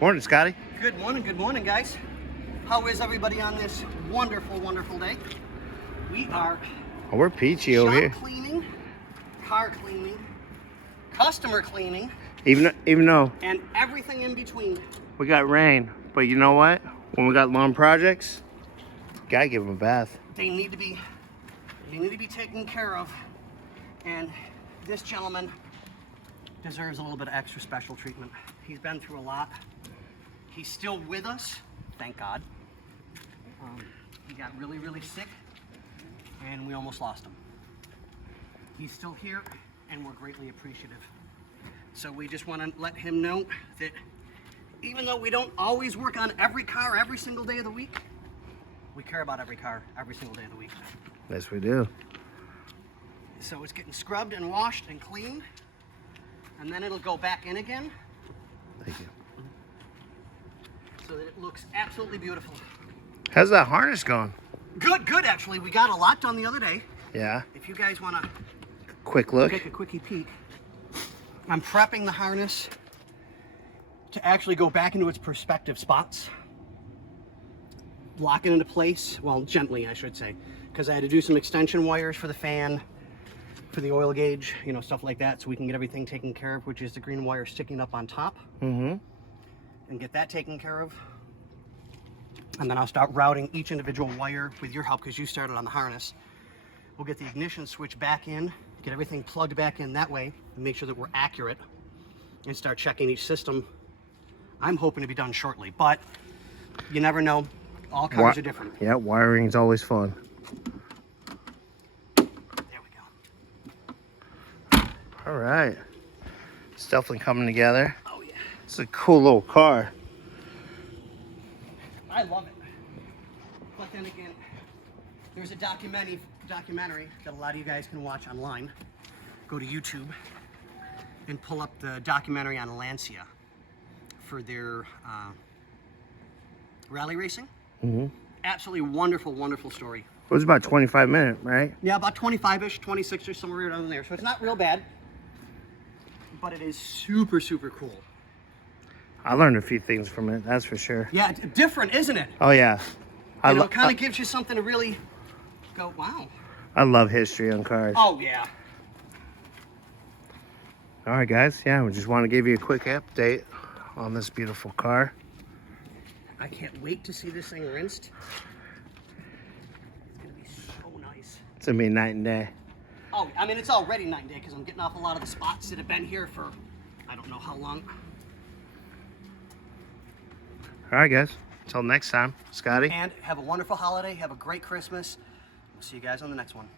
Morning, Scotty. Good morning, guys. How is everybody on this wonderful, wonderful day? We are Oh, we're peachy over here. cleaning, car cleaning, customer cleaning, Even though and everything in between. we got rain, but you know what? When we got lawn projects, gotta give them a bath. They need to be taken care of, and this gentleman deserves a little bit of extra special treatment. He's been through a lot. He's still with us, thank God. He got really, really sick, and we almost lost him. He's still here, and we're greatly appreciative. So we just want to let him know that even though we don't always work on every car every single day of the week, we care about every car every single day of the week. Yes, we do. So it's getting scrubbed and washed and cleaned, and then it'll go back in again Thank you. so that it looks absolutely beautiful. How's that harness going? Good actually. We got a lot done the other day. Yeah. If you guys want to Quick look. take a quickie peek, I'm prepping the harness to actually go back into its perspective spots. Lock it into place, well, gently I should say, because I had to do some extension wires for the fan, for the oil gauge, you know, stuff like that, so we can get everything taken care of, which is the green wire sticking up on top. And get that taken care of. And then I'll start routing each individual wire with your help, because you started on the harness. We'll get the ignition switch back in, get everything plugged back in that way, and make sure that we're accurate, and start checking each system. I'm hoping to be done shortly, but you never know. All cars are different. Yeah, wiring's always fun. There we go. All right. It's definitely coming together. Oh yeah. It's a cool little car. I love it. But then again, there's a documentary that a lot of you guys can watch online. Go to YouTube and pull up the documentary on Lancia for their rally racing. Absolutely wonderful, wonderful story. It was about 25 minutes, right? Yeah, about 25-ish, 26-ish, somewhere around there. So it's not real bad, but it is super, super cool. I learned a few things from it, that's for sure. Yeah, different, isn't it? Oh, yeah. It kind of gives you something to really go, wow. I love history on cars. Oh, yeah. All right, guys. Yeah, we just want to give you a quick update on this beautiful car. I can't wait to see this thing rinsed. It's going to be so nice. It's going to be night and day. Oh, I mean, it's already night and day because I'm getting off a lot of the spots that have been here for I don't know how long. All right, guys. Until next time, Scotty. And have a wonderful holiday. Have a great Christmas. We'll see you guys on the next one.